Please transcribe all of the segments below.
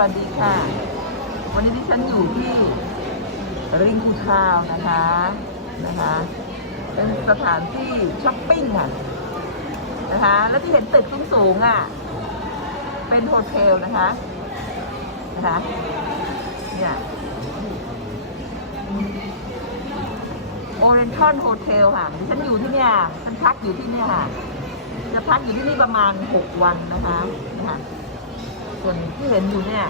วัสดีค่ะ วันนี้ดิฉันอยู่ที่ริงกูทาวน์นะคะนะคะ เป็นสถานที่ช้อปปิ้งค่ะนะคะ แล้วที่เห็นตึกสูงๆอะ เป็นโฮเทลนะคะนะคะเนี่ยโอเรนทอนโฮเทลค่ะดิฉันอยู่ที่เนี่ยฉันพักอยู่ที่เนี่ยค่ะ จะพักอยู่ที่นี่ประมาณหกวันนะคะนะคะ ส่วนที่เห็นอยู่เนี่ย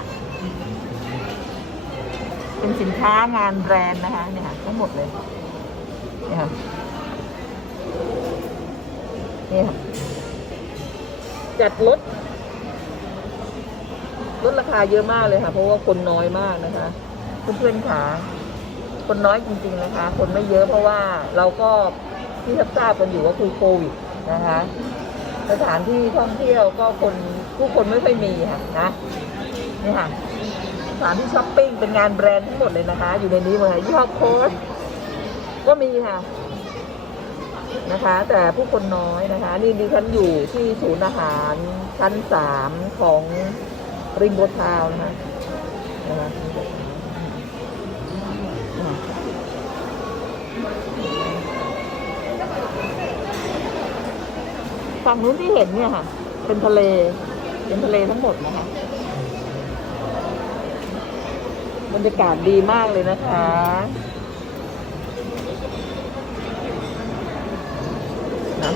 เป็นสินค้างานแบรนด์นะคะ เนี่ย ทั้งหมดเลยเนี่ยค่ะเนี่ยค่ะจัดลดลดราคาเยอะมากเลยค่ะ เพราะว่าคนน้อยมากนะคะเพื่อนๆค่ะคนน้อยจริง ๆ นะคะ คนไม่เยอะเพราะว่าเราก็ที่ทราบกันอยู่ว่าคือโควิดนะคะ สถานที่ท่องเที่ยวก็คน ผู้คนไม่ค่อยมีค่ะนะนี่ค่ะสถานที่ช้อปปิ้งเป็นงานแบรนด์ทั้งหมดเลยนะคะ อยู่ในนี้หมดเลยยี่ห้อโค้ชก็มีค่ะนะคะ แต่ผู้คนน้อยนะคะ นี่ดิฉันอยู่ที่ศูนย์อาหารชั้นสามของริงโบทาวน์นะคะนะคะฝั่งนู้นที่เห็นเนี่ยค่ะ เป็นทะเล เป็นทะเลทั้งหมดนะคะบรรยากาศดีมากเลยนะคะนะ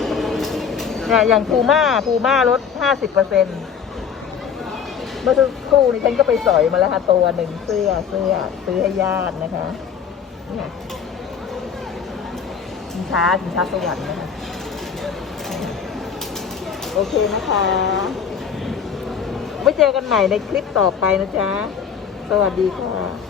เนี่ยอย่างพูม่าพูม่าลดห้าสิบเปอร์เซ็นเมื่อสักครู่นี้ฉันก็ไปสอยมาแล้วค่ะตัวหนึ่งเสื้อเสื้อซื้อให้ญาตินะคะเนี่ยสินค้าสินค้าสวรรค์นะคะ โอเคนะคะ ไว้เจอกันใหม่ในคลิปต่อไปนะจ๊ะ สวัสดีค่ะ